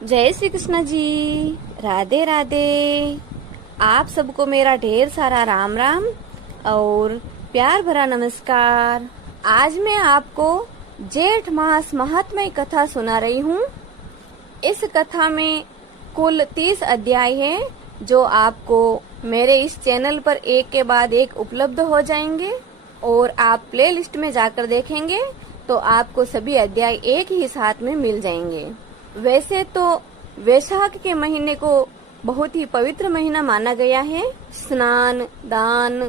जय श्री कृष्ण जी। राधे राधे। आप सबको मेरा ढेर सारा राम राम और प्यार भरा नमस्कार। आज मैं आपको जेठ मास महात्म्य कथा सुना रही हूँ। इस कथा में कुल 30 अध्याय हैं जो आपको मेरे इस चैनल पर एक के बाद एक उपलब्ध हो जाएंगे और आप प्लेलिस्ट में जाकर देखेंगे तो आपको सभी अध्याय एक ही साथ में मिल जाएंगे। वैसे तो वैशाख के महीने को बहुत ही पवित्र महीना माना गया है। स्नान, दान,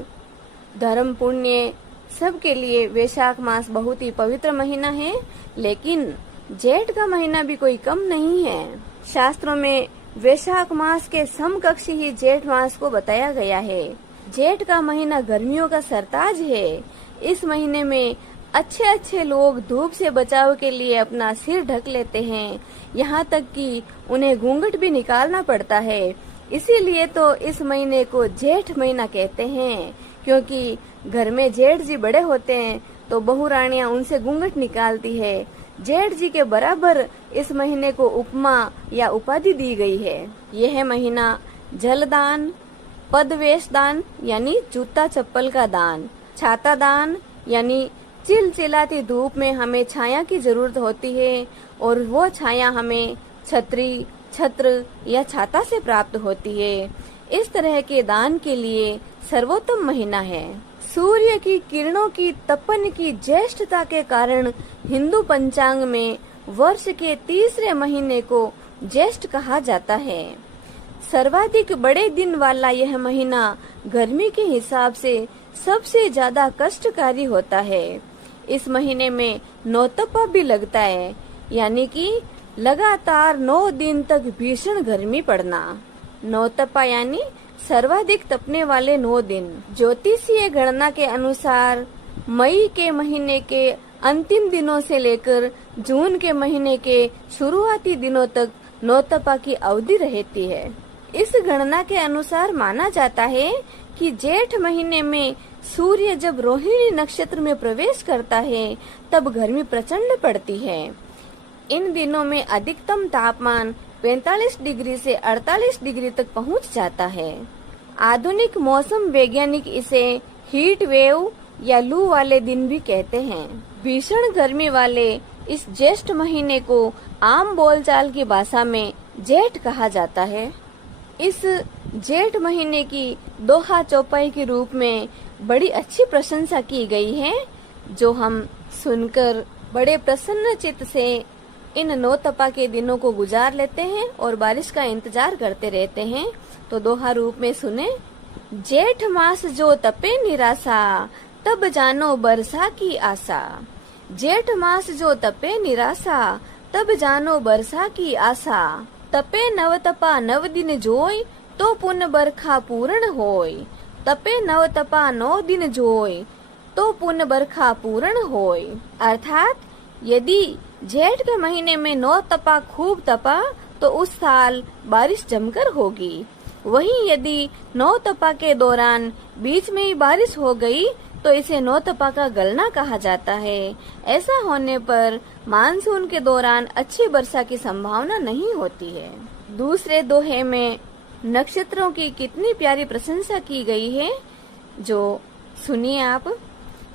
धर्म, पुण्य सब के लिए वैशाख मास बहुत ही पवित्र महीना है। लेकिन जेठ का महीना भी कोई कम नहीं है। शास्त्रों में वैशाख मास के समकक्षी ही जेठ मास को बताया गया है। जेठ का महीना गर्मियों का सरताज है। इस महीने में अच्छे अच्छे लोग धूप से बचाव के लिए अपना सिर ढक लेते हैं, यहाँ तक कि उन्हें घूंघट भी निकालना पड़ता है। इसीलिए तो इस महीने को जेठ महीना कहते हैं, क्योंकि घर में जेठ जी बड़े होते हैं तो बहू रानियां उनसे घूंघट निकालती है। जेठ जी के बराबर इस महीने को उपमा या उपाधि दी गई है। यह महीना जलदान, पदवेश दान यानी जूता चप्पल का दान, छाता दान यानी चिलचिलाती धूप में हमें छाया की जरूरत होती है और वो छाया हमें छतरी, छत्र या छाता से प्राप्त होती है। इस तरह के दान के लिए सर्वोत्तम महीना है। सूर्य की किरणों की तपन की ज्येष्ठता के कारण हिंदू पंचांग में वर्ष के तीसरे महीने को ज्येष्ठ कहा जाता है। सर्वाधिक बड़े दिन वाला यह महीना गर्मी के हिसाब से सबसे ज्यादा कष्टकारी होता है। इस महीने में नौतपा भी लगता है, यानी कि लगातार 9 दिन तक भीषण गर्मी पड़ना। नौतपा यानी सर्वाधिक तपने वाले 9 दिन। ज्योतिषीय गणना के अनुसार मई के महीने के अंतिम दिनों से लेकर जून के महीने के शुरुआती दिनों तक नौतपा की अवधि रहती है। इस गणना के अनुसार माना जाता है कि जेठ महीने में सूर्य जब रोहिणी नक्षत्र में प्रवेश करता है तब गर्मी प्रचंड पड़ती है। इन दिनों में अधिकतम तापमान 45 डिग्री से 48 डिग्री तक पहुंच जाता है। आधुनिक मौसम वैज्ञानिक इसे हीट वेव या लू वाले दिन भी कहते हैं। भीषण गर्मी वाले इस ज्येष्ठ महीने को आम बोलचाल की भाषा में जेठ कहा जाता है। इस जेठ महीने की दोहा चौपाई के रूप में बड़ी अच्छी प्रशंसा की गई है, जो हम सुनकर बड़े प्रसन्न चित्त से इन नौतपा के दिनों को गुजार लेते हैं और बारिश का इंतजार करते रहते हैं। तो दोहा रूप में सुने। जेठ मास जो तपे निराशा, तब जानो बरसा की आशा। जेठ मास जो तपे निराशा, तब जानो बरसा की आशा। तपे नव तपा नव दिन जोय, तो पुन बरखा पूर्ण होय। तपे नव तपा 9 दिन जोय, तो पुन बरखा पूर्ण होय। अर्थात यदि जेठ के महीने में 9 तपा खूब तपा तो उस साल बारिश जमकर होगी। वहीं यदि 9 तपा के दौरान बीच में ही बारिश हो गई तो इसे 9 तपा का गलना कहा जाता है। ऐसा होने पर मानसून के दौरान अच्छी वर्षा की संभावना नहीं होती है। दूसरे दोहे में नक्षत्रों की कितनी प्यारी प्रशंसा की गई है, जो सुनिए आप।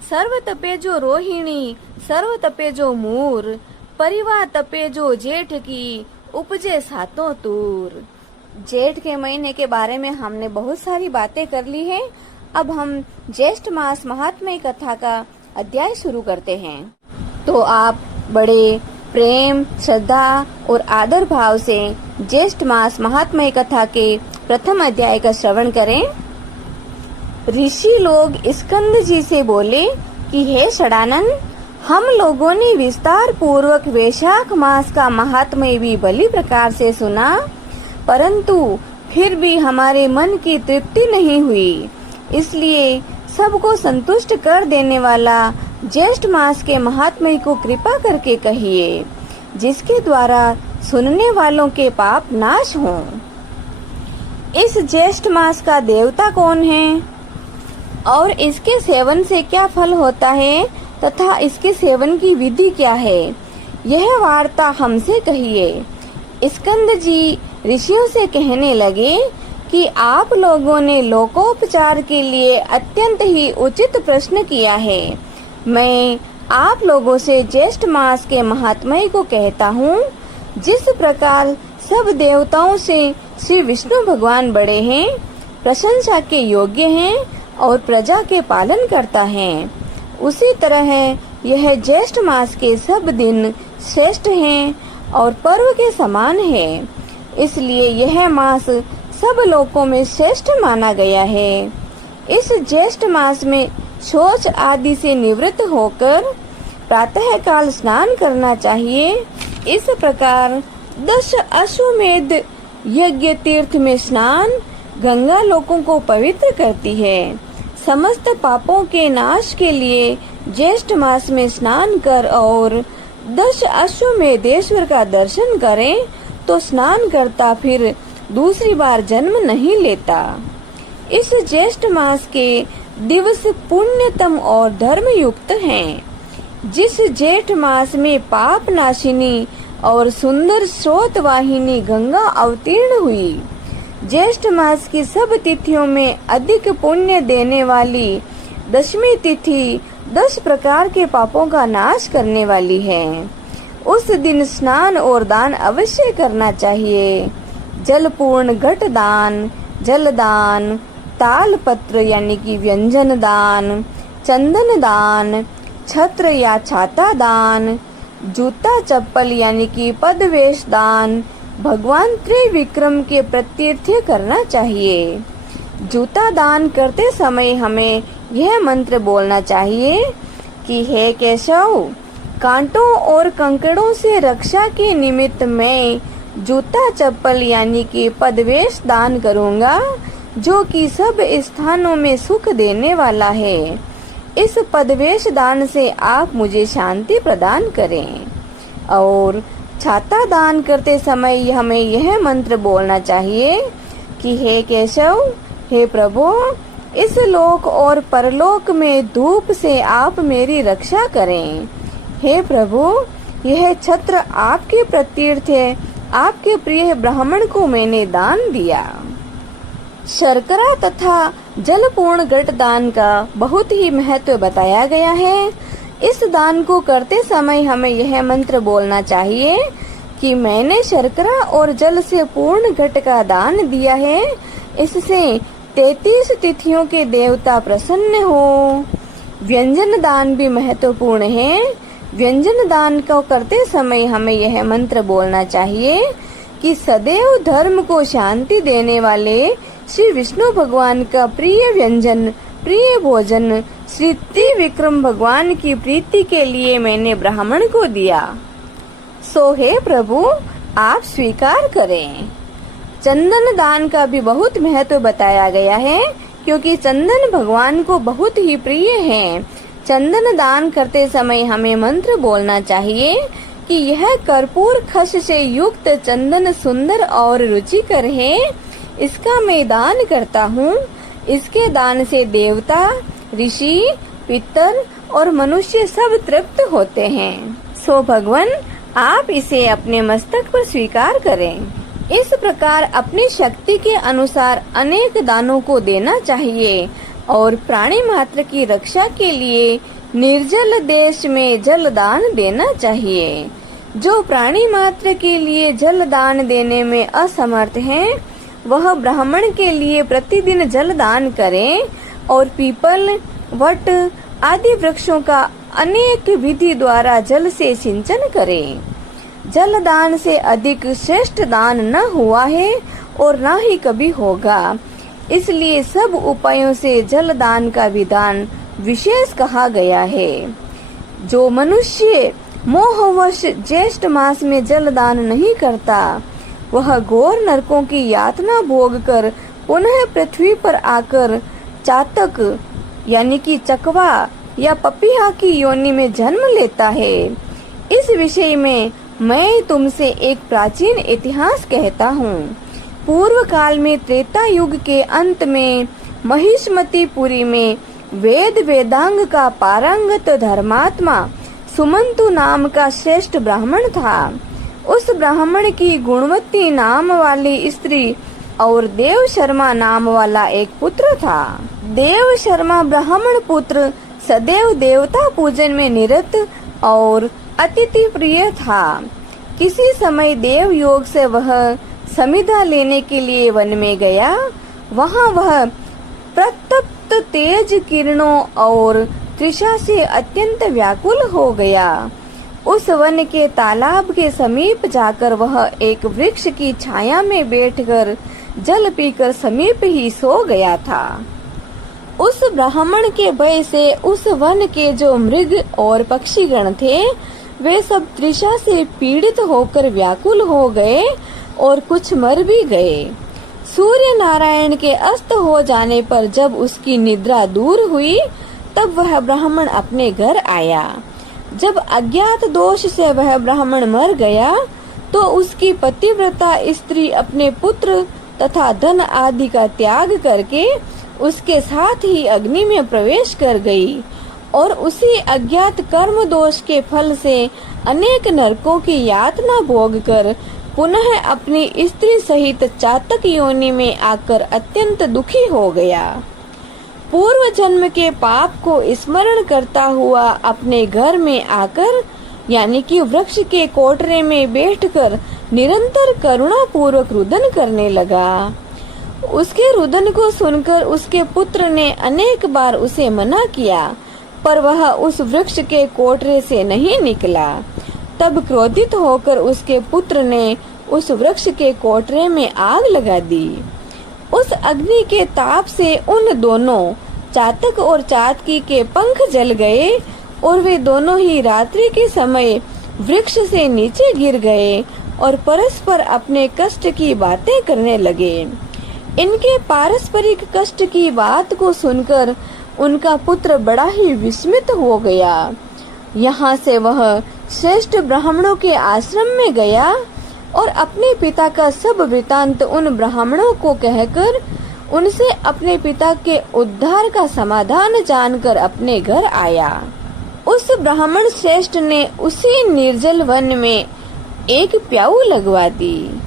सर्व तपे जो रोहिणी, सर्व तपे जो मूर, परिवार तपे जो जेठ की, उपजे सातों तूर। जेठ के महीने के बारे में हमने बहुत सारी बातें कर ली है। अब हम ज्येष्ठ मास महात्म्य कथा का अध्याय शुरू करते हैं। तो आप बड़े प्रेम, श्रद्धा और आदर भाव से ज्येष्ठ मास महात्म्य कथा के प्रथम अध्याय का श्रवण करें। ऋषि लोग स्कंद जी से बोले कि हे षडानन, हम लोगों ने विस्तार पूर्वक वैशाख मास का महात्म्य भी भली प्रकार से सुना, परंतु फिर भी हमारे मन की तृप्ति नहीं हुई। इसलिए सबको संतुष्ट कर देने वाला ज्येष्ठ मास के महात्म्य को कृपा करके कहिए, जिसके द्वारा सुनने वालों के पाप नाश हों। इस ज्येष्ठ मास का देवता कौन है और इसके सेवन से क्या फल होता है तथा इसके सेवन की विधि क्या है, यह वार्ता हमसे कहिए। स्कंद जी ऋषियों से कहने लगे कि आप लोगों ने लोकोपचार के लिए अत्यंत ही उचित प्रश्न किया है। मैं आप लोगों से ज्येष्ठ मास के महात्म्य को कहता हूँ। जिस प्रकार सब देवताओं से श्री विष्णु भगवान बड़े हैं, प्रशंसा के योग्य हैं और प्रजा के पालन करता है, उसी तरह यह ज्येष्ठ मास के सब दिन श्रेष्ठ हैं और पर्व के समान है। इसलिए यह मास सब लोकों में श्रेष्ठ माना गया है। इस ज्येष्ठ मास में शौच आदि से निवृत्त होकर प्रातः काल स्नान करना चाहिए। इस प्रकार 10 अश्वमेध यज्ञ तीर्थ में स्नान गंगा लोकों को पवित्र करती है। समस्त पापों के नाश के लिए ज्येष्ठ मास में स्नान कर और 10 अश्वमेधेश्वर का दर्शन करें तो स्नान करता फिर दूसरी बार जन्म नहीं लेता। इस ज्येष्ठ मास के दिवस पुण्यतम और धर्म युक्त हैं। जिस जेठ मास में पाप नाशिनी और सुंदर स्रोत वाहिनी गंगा अवतीर्ण हुई, ज्येष्ठ मास की सब तिथियों में अधिक पुण्य देने वाली दशमी तिथि 10 प्रकार के पापों का नाश करने वाली है। उस दिन स्नान और दान अवश्य करना चाहिए। जलपूर्ण घट दान, जल दान, ताल पत्र यानी कि व्यंजन दान, चंदन दान, छत्र या छाता दान, जूता चप्पल यानी कि पदवेश दान, भगवान त्रिविक्रम के प्रत्यर्थ करना चाहिए। जूता दान करते समय हमें यह मंत्र बोलना चाहिए कि हे केशव, कांटों और कंकड़ों से रक्षा के निमित्त मैं जूता चप्पल यानी कि पदवेश दान करूंगा, जो कि सब स्थानों में सुख देने वाला है। इस पदवेश दान से आप मुझे शांति प्रदान करें। और छाता दान करते समय हमें यह मंत्र बोलना चाहिए कि हे केशव, हे प्रभु, इस लोक और परलोक में धूप से आप मेरी रक्षा करें। हे प्रभु, यह छत्र आपके प्रतीर्थ है, आपके प्रिय ब्राह्मण को मैंने दान दिया। शर्करा तथा जलपूर्ण घट दान का बहुत ही महत्व बताया गया है। इस दान को करते समय हमें यह मंत्र बोलना चाहिए कि मैंने शर्करा और जल से पूर्ण घट का दान दिया है। इससे 33 तिथियों के देवता प्रसन्न हो। व्यंजन दान भी महत्वपूर्ण है। व्यंजन दान को करते समय हमें यह मंत्र बोलना चाहिए कि सदैव धर्म को शांति देने वाले श्री विष्णु भगवान का प्रिय व्यंजन, प्रिय भोजन श्री त्रिविक्रम भगवान की प्रीति के लिए मैंने ब्राह्मण को दिया। सो हे प्रभु, आप स्वीकार करें। चंदन दान का भी बहुत महत्व बताया गया है, क्योंकि चंदन भगवान को बहुत ही प्रिय है। चंदन दान करते समय हमें मंत्र बोलना चाहिए कि यह कर्पूर खस से युक्त चंदन सुंदर और रुचिकर है, इसका मैं दान करता हूँ। इसके दान से देवता, ऋषि, पितर और मनुष्य सब तृप्त होते हैं। सो भगवान, आप इसे अपने मस्तक पर स्वीकार करें। इस प्रकार अपनी शक्ति के अनुसार अनेक दानों को देना चाहिए और प्राणी मात्र की रक्षा के लिए निर्जल देश में जल दान देना चाहिए। जो प्राणी मात्र के लिए जल दान देने में असमर्थ हैं, वह ब्राह्मण के लिए प्रतिदिन जल दान करें और पीपल, वट आदि वृक्षों का अनेक विधि द्वारा जल से सिंचन करें। जल दान से अधिक श्रेष्ठ दान न हुआ है और न ही कभी होगा। इसलिए सब उपायों से जल दान का विधान विशेष कहा गया है। जो मनुष्य मोहवश ज्येष्ठ मास में जल दान नहीं करता, वह घोर नरकों की यातना भोग कर पुनः पृथ्वी पर आकर चातक यानी कि चकवा या पपीहा की योनि में जन्म लेता है। इस विषय में मैं तुमसे एक प्राचीन इतिहास कहता हूँ। पूर्व काल में त्रेता युग के अंत में महिष्मतीपुरी में वेद वेदांग का पारंगत धर्मात्मा सुमंतु नाम का श्रेष्ठ ब्राह्मण था। उस ब्राह्मण की गुणवती नाम वाली स्त्री और देव शर्मा नाम वाला एक पुत्र था। देव शर्मा ब्राह्मण पुत्र सदैव देवता पूजन में निरत और अतिथि प्रिय था। किसी समय देव योग से वह समिधा लेने के लिए वन में गया। वहाँ वह प्रतप्त तेज किरणों और तृषा से अत्यंत व्याकुल हो गया। उस वन के तालाब के समीप जाकर वह एक वृक्ष की छाया में बैठकर जल पीकर समीप ही सो गया था। उस ब्राह्मण के भय से उस वन के जो मृग और पक्षीगण थे वे सब तृषा से पीड़ित होकर व्याकुल हो गए और कुछ मर भी गए। सूर्य नारायण के अस्त हो जाने पर जब उसकी निद्रा दूर हुई तब वह ब्राह्मण अपने घर आया। जब अज्ञात दोष से वह ब्राह्मण मर गया तो उसकी पतिव्रता स्त्री अपने पुत्र तथा धन आदि का त्याग करके उसके साथ ही अग्नि में प्रवेश कर गई और उसी अज्ञात कर्म दोष के फल से अनेक नरकों की यातना भोग कर पुनः अपनी स्त्री सहित चातक योनि में आकर अत्यंत दुखी हो गया। पूर्व जन्म के पाप को स्मरण करता हुआ अपने घर में आकर यानी कि वृक्ष के कोटरे में बैठकर निरंतर करुणा पूर्वक रुदन करने लगा। उसके रुदन को सुनकर उसके पुत्र ने अनेक बार उसे मना किया पर वह उस वृक्ष के कोटरे से नहीं निकला। तब क्रोधित होकर उसके पुत्र ने उस वृक्ष के कोटरे में आग लगा दी। उस अग्नि के ताप से उन दोनों चातक और चातकी के पंख जल गए और वे दोनों ही रात्रि के समय वृक्ष से नीचे गिर गए और परस्पर अपने कष्ट की बातें करने लगे। इनके पारस्परिक कष्ट की बात को सुनकर उनका पुत्र बड़ा ही विस्मित हो गया। यहाँ से वह श्रेष्ठ ब्राह्मणों के आश्रम में गया और अपने पिता का सब वृतांत उन ब्राह्मणों को कहकर उनसे अपने पिता के उद्धार का समाधान जानकर अपने घर आया। उस ब्राह्मण श्रेष्ठ ने उसी निर्जल वन में एक प्याऊ लगवा दी।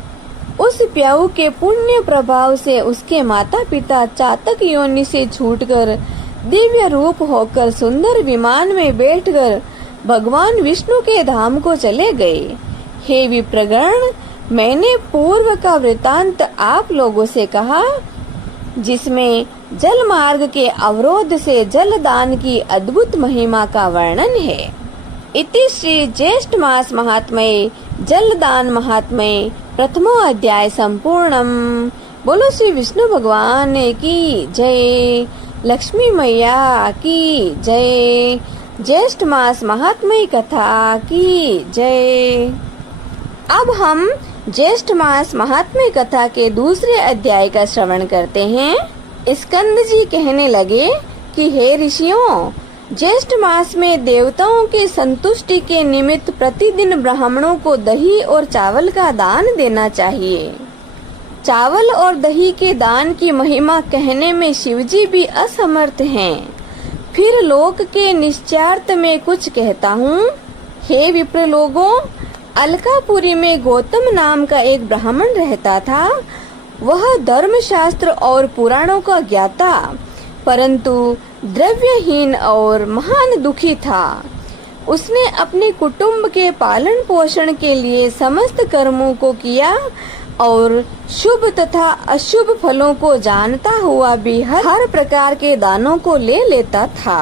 उस प्याऊ के पुण्य प्रभाव से उसके माता पिता चातक योनि से छूटकर दिव्य रूप होकर सुंदर विमान में बैठकर भगवान विष्णु के धाम को चले गए। हे विप्रगण, मैंने पूर्व का वृतांत आप लोगों से कहा जिसमें जल मार्ग के अवरोध से जल दान की अद्भुत महिमा का वर्णन है। इति श्री ज्येष्ठ मास महात्म्ये जल दान महात्म्ये प्रथमो अध्याय संपूर्णम। बोलो श्री विष्णु भगवान की जय, लक्ष्मी मैया की जय, ज्येष्ठ मास महात्म्य कथा की जय। अब हम ज्येष्ठ मास महात्म्य कथा के दूसरे अध्याय का श्रवण करते हैं। स्कंद जी कहने लगे कि हे ऋषियों, ज्येष्ठ मास में देवताओं की संतुष्टि के निमित्त प्रतिदिन ब्राह्मणों को दही और चावल का दान देना चाहिए। चावल और दही के दान की महिमा कहने में शिवजी भी असमर्थ हैं। फिर लोक के निश्चार्थ में कुछ कहता हूँ। हे विप्र लोगों, अलकापुरी में गौतम नाम का एक ब्राह्मण रहता था। वह धर्मशास्त्र और पुराणों का ज्ञाता परंतु द्रव्यहीन और महान दुखी था। उसने अपने कुटुंब के पालन पोषण के लिए समस्त कर्मों को किया और शुभ तथा अशुभ फलों को जानता हुआ भी हर प्रकार के दानों को ले लेता था।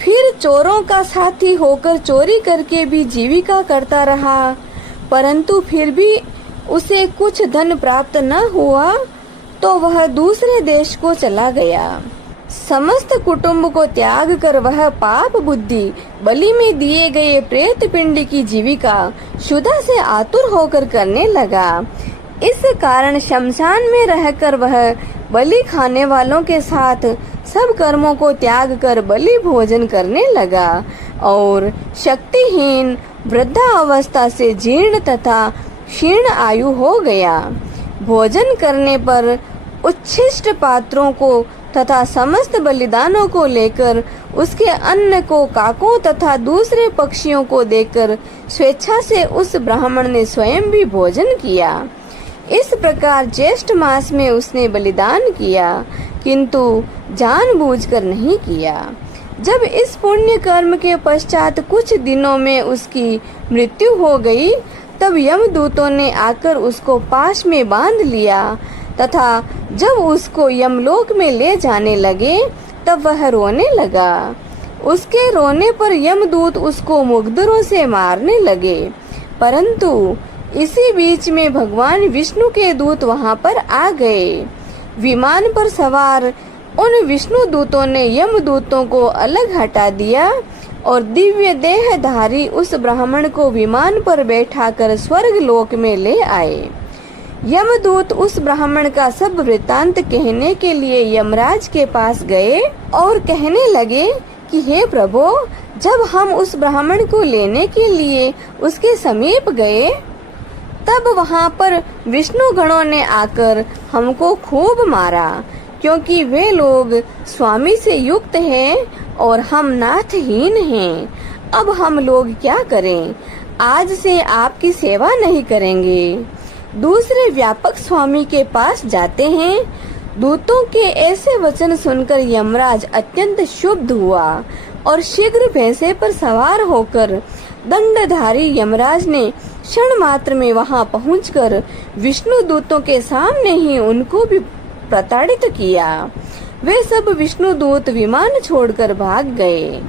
फिर चोरों का साथी होकर चोरी करके भी जीविका करता रहा, परंतु फिर भी उसे कुछ धन प्राप्त न हुआ तो वह दूसरे देश को चला गया। समस्त कुटुंब को त्याग कर वह पाप बुद्धि बलि में दिए गए प्रेत पिंड की जीविका क्षुधा से आतुर होकर करने लगा। इस कारण शमशान में रहकर वह बलि खाने वालों के साथ सब कर्मों को त्याग कर बलि भोजन करने लगा और शक्तिहीन वृद्धावस्था से जीर्ण तथा क्षीण आयु हो गया। भोजन करने पर उच्छिष्ट पात्रों को तथा समस्त बलिदानों को लेकर उसके अन्न को काकों तथा दूसरे पक्षियों को देकर स्वेच्छा से उस ब्राह्मण ने स्वयं भी भोजन किया। इस प्रकार ज्येष्ठ मास में उसने बलिदान किया, किंतु जानबूझकर नहीं किया। जब इस पुण्य कर्म के पश्चात कुछ दिनों में उसकी मृत्यु हो गई, तब यमदूतों ने आकर उसको पाश में बांध लिया तथा जब उसको यमलोक में ले जाने लगे तब वह रोने लगा। उसके रोने पर यमदूत उसको मुग्धरों से मारने लगे, परंतु इसी बीच में भगवान विष्णु के दूत वहां पर आ गए। विमान पर सवार उन विष्णु दूतों ने यमदूतों को अलग हटा दिया और दिव्य देहधारी उस ब्राह्मण को विमान पर बैठाकर स्वर्ग लोक में ले आए। यमदूत उस ब्राह्मण का सब वृत्तांत कहने के लिए यमराज के पास गए और कहने लगे कि हे प्रभु, जब हम उस ब्राह्मण को लेने के लिए उसके समीप गए, तब वहां पर विष्णु गणों ने आकर हमको खूब मारा, क्योंकि वे लोग स्वामी से युक्त हैं और हम नाथहीन हैं। अब हम लोग क्या करें? आज से आपकी सेवा नहीं करेंगे। दूसरे व्यापक स्वामी के पास जाते हैं। दूतों के ऐसे वचन सुनकर यमराज अत्यंत क्षुब्ध हुआ और शीघ्र भैंसे पर सवार होकर दंडधारी यमराज ने क्षण मात्र में वहां पहुंचकर विष्णु दूतों के सामने ही उनको भी प्रताड़ित किया। वे सब विष्णु दूत विमान छोड़कर भाग गए।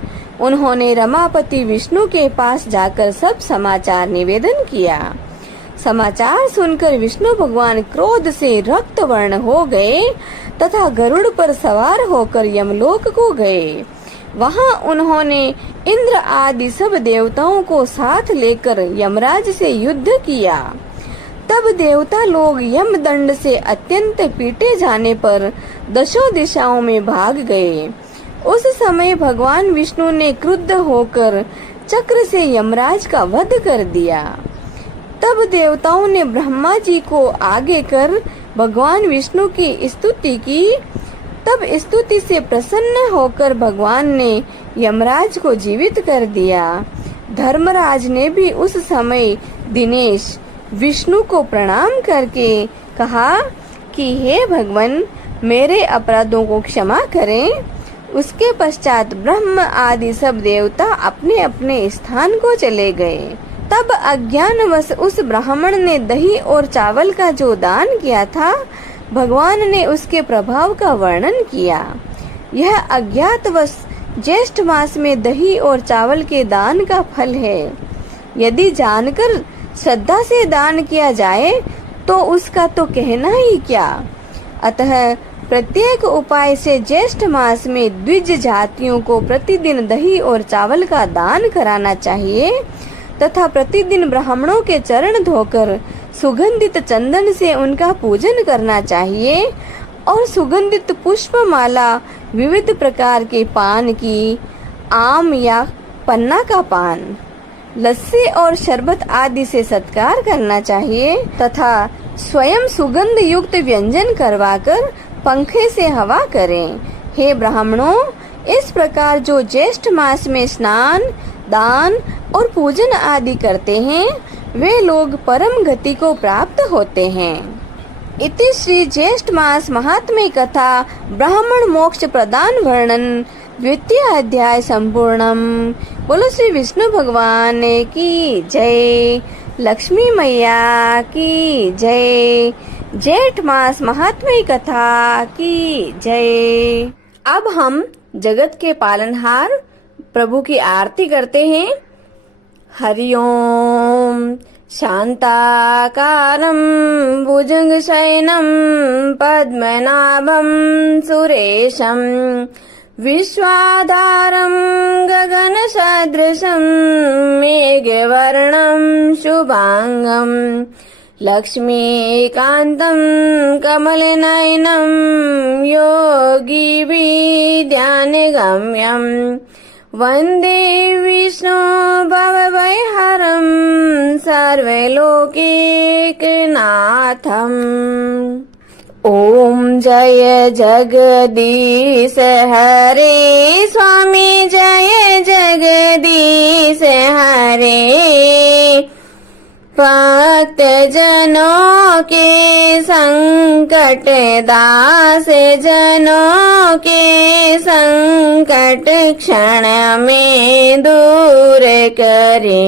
उन्होंने रमापति विष्णु के पास जाकर सब समाचार निवेदन किया। समाचार सुनकर विष्णु भगवान क्रोध से रक्त वर्ण हो गए तथा गरुड़ पर सवार होकर यमलोक को गए। वहां उन्होंने इंद्र आदि सब देवताओं को साथ लेकर यमराज से युद्ध किया। तब देवता लोग यमदंड से अत्यंत पीटे जाने पर दशों दिशाओं में भाग गए। उस समय भगवान विष्णु ने क्रुद्ध होकर चक्र से यमराज का वध कर दिया। तब देवताओं ने ब्रह्मा जी को आगे कर भगवान विष्णु की स्तुति की। तब स्तुति से प्रसन्न होकर भगवान ने यमराज को जीवित कर दिया। धर्मराज ने भी उस समय दिनेश विष्णु को प्रणाम करके कहा कि हे भगवान, मेरे अपराधों को क्षमा करें। उसके पश्चात ब्रह्म आदि सब देवता अपने अपने स्थान को चले गए। तब अज्ञानवश उस ब्राह्मण ने दही और चावल का जो दान किया था, भगवान ने उसके प्रभाव का वर्णन किया। यह अज्ञातवश ज्येष्ठ मास में दही और चावल के दान का फल है। यदि जानकर श्रद्धा से दान किया जाए तो उसका तो कहना ही क्या। अतः प्रत्येक उपाय से ज्येष्ठ मास में द्विज जातियों को प्रतिदिन दही और चावल का दान कराना चाहिए तथा प्रतिदिन ब्राह्मणों के चरण धोकर सुगंधित चंदन से उनका पूजन करना चाहिए और सुगंधित पुष्पमाला, विविध प्रकार के पान की, आम या पन्ना का पान, लस्सी और शरबत आदि से सत्कार करना चाहिए तथा स्वयं सुगंध युक्त व्यंजन करवाकर पंखे से हवा करें। हे ब्राह्मणों, इस प्रकार जो ज्येष्ठ मास में स्नान, दान और पूजन आदि करते हैं, वे लोग परम गति को प्राप्त होते हैं। इति श्री ज्येष्ठ मास महात्म्य कथा ब्राह्मण मोक्ष प्रदान वर्णन द्वितीय अध्याय संपूर्णम। बोलो श्री विष्णु भगवान की जय, लक्ष्मी मैया की जय, जेठ मास महात्म्य कथा की जय। अब हम जगत के पालनहार प्रभु की आरती करते हैं। हरि ओम। शांताकारं भुजगशयनं पद्मनाभं सुरेशं विश्वाधारं गगनसदृशं मेघवर्णं शुभांगं लक्ष्मीकान्तं कमलनयनं योगिभिर्ध्यानगम्यं वन्दे विष्णु भवभयहरं सर्वलोकैकनाथम्। ओम जय जगदीश हरे स्वामी जय जगदीश हरे। भक्त जनों के संकट दास जनों के संकट क्षण में दूर करे।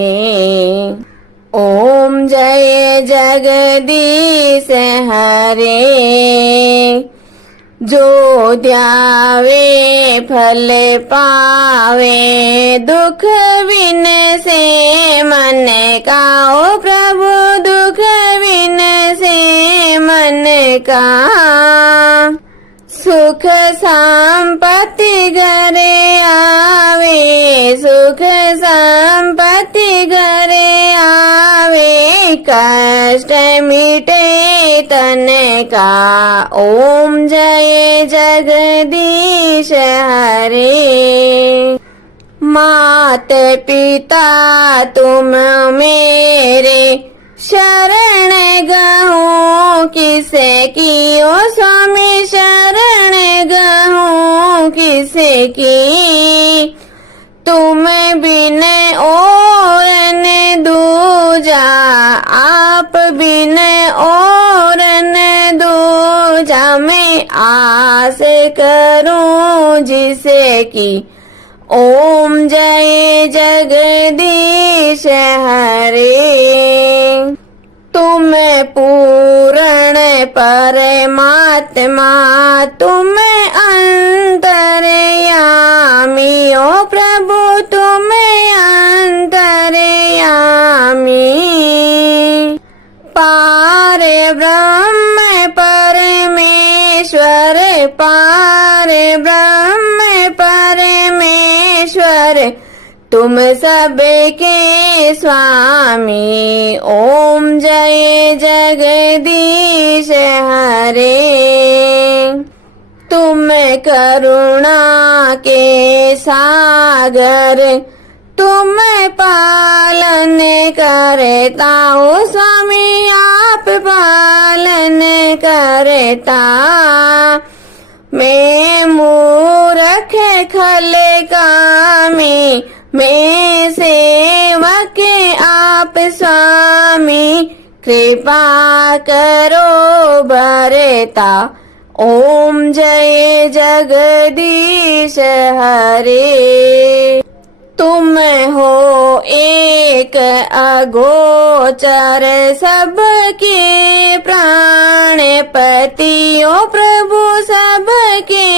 ओम जय जगदीश हरे। जो ध्यावे फल पावे दुख बिन से मन का। ओ प्रभु दुख बिन से मन का। सुख संपत्ति घरे आवे सुख संपत्ति घरे आवे। कष्ट मिटे तन का। ओम जय जगदीश हरे। मात पिता तुम मेरे शरण गहूँ किसे की। ओ स्वामी शरण गहूँ किसे की। तुम बिन और न दूजा आप बिन और न दूजा। मैं आस करूं जिसे की। ओम जय जगदीश हरे। तुम पूर्ण परमात्मा तुम अंतर्यामी। ओ प्रभु तुम अंतर्यामी। पार ब्रह्म परमेश्वर पार ब्रह्म परमेश्वर तुम सबके स्वामी। ओम जय जगदीश हरे। तुम करुणा के सागर तुम पालन करता। हो स्वामी आप पालन करता। मैं मूर्ख खल कामी मैं सेवक आप स्वामी। कृपा करो भरता। ओम जय जगदीश हरे। तुम हो एक अगोचर सबके प्राणपति। ओ प्रभु सबके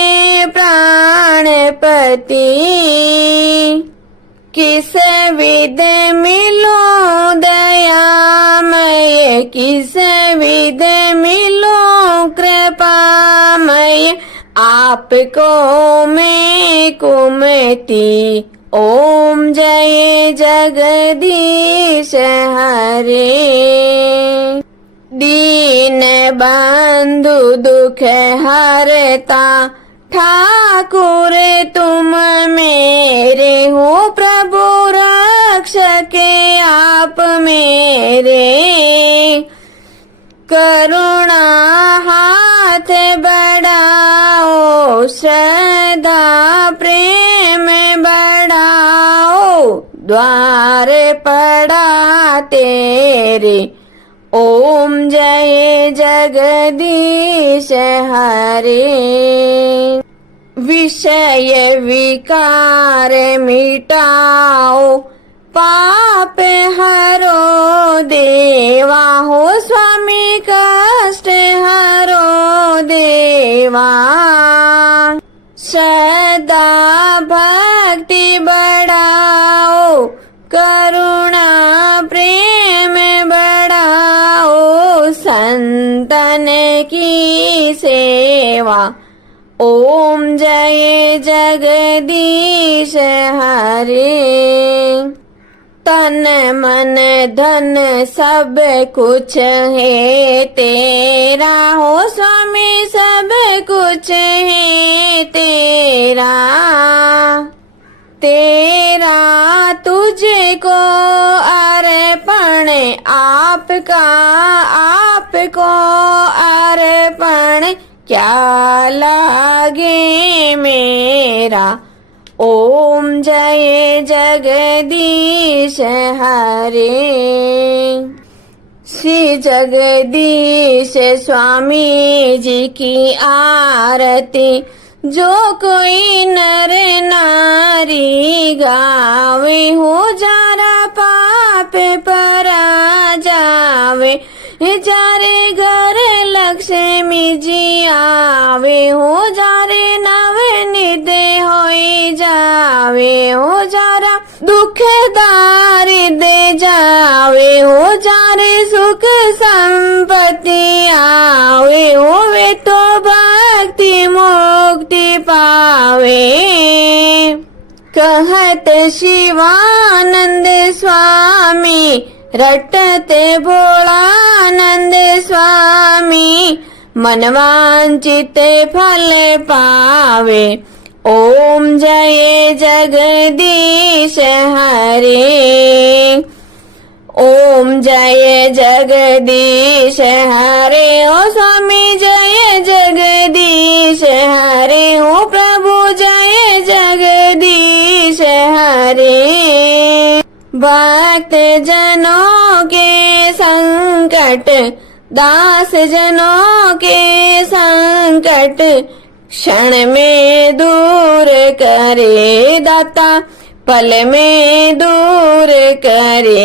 प्राणपति। किस विध मिलो दयामय किस विध मिलो कृपामय। आपको मैं कुमति। ओम जय जगदीश हरे। दीन बंधु दुख हरता ठाकुर तुम मेरे हो। प्रभु रक्षक आप मेरे। करुणा हाथ बढ़ाओ श्रद्धा प्रेम बढ़ाओ। द्वार पड़ा तेरे। ओम जय जगदीश हरे। विषय विकार मिटाओ पाप हरो देवा। हो स्वामी कष्ट हरो देवा। श्रद्धा भक्ति बढ़ाओ करुणा प्रेम बढ़ाओ। संतन की सेवा। ओम जय जगदीश हरे। तन मन धन सब कुछ है तेरा। हो स्वामी सब कुछ है तेरा। तेरा तुझको अर्पण आपका आपको अर्पण प्राण क्या लागे मेरा। ओम जय जगदीश हरे। श्री जगदीश स्वामी जी की आरती जो कोई नर नारी गावे, हो जारा पाप परा जावे। जारे घर लक्ष्मी जी आवे, हो जारे नवनिध होई जावे। हो जारा दुख दारिद्र जावे, हो जारे सुख संपत्ति आवे। होवे तो भक्ति मुक्ति पावे। कहत शिवानंद स्वामी रटते भोलानंद स्वामी, मनवांचित फल पावे। ओम जय जगदीश हरे। ओम जय जगदीश हरे। ओ स्वामी जय जगदीश हरे। ओ प्रभु जय जगदीश हरे। भक्त जनों के संकट, दास जनों के संकट, क्षण में दूर करे दाता, पल में दूर करे।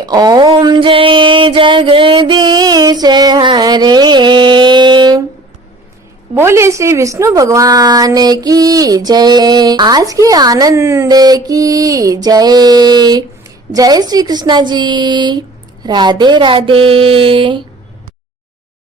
ओम जय जगदीश हरे। बोले श्री विष्णु भगवान की जय। आज के आनंद की जय। जय श्री कृष्णा जी। राधे राधे।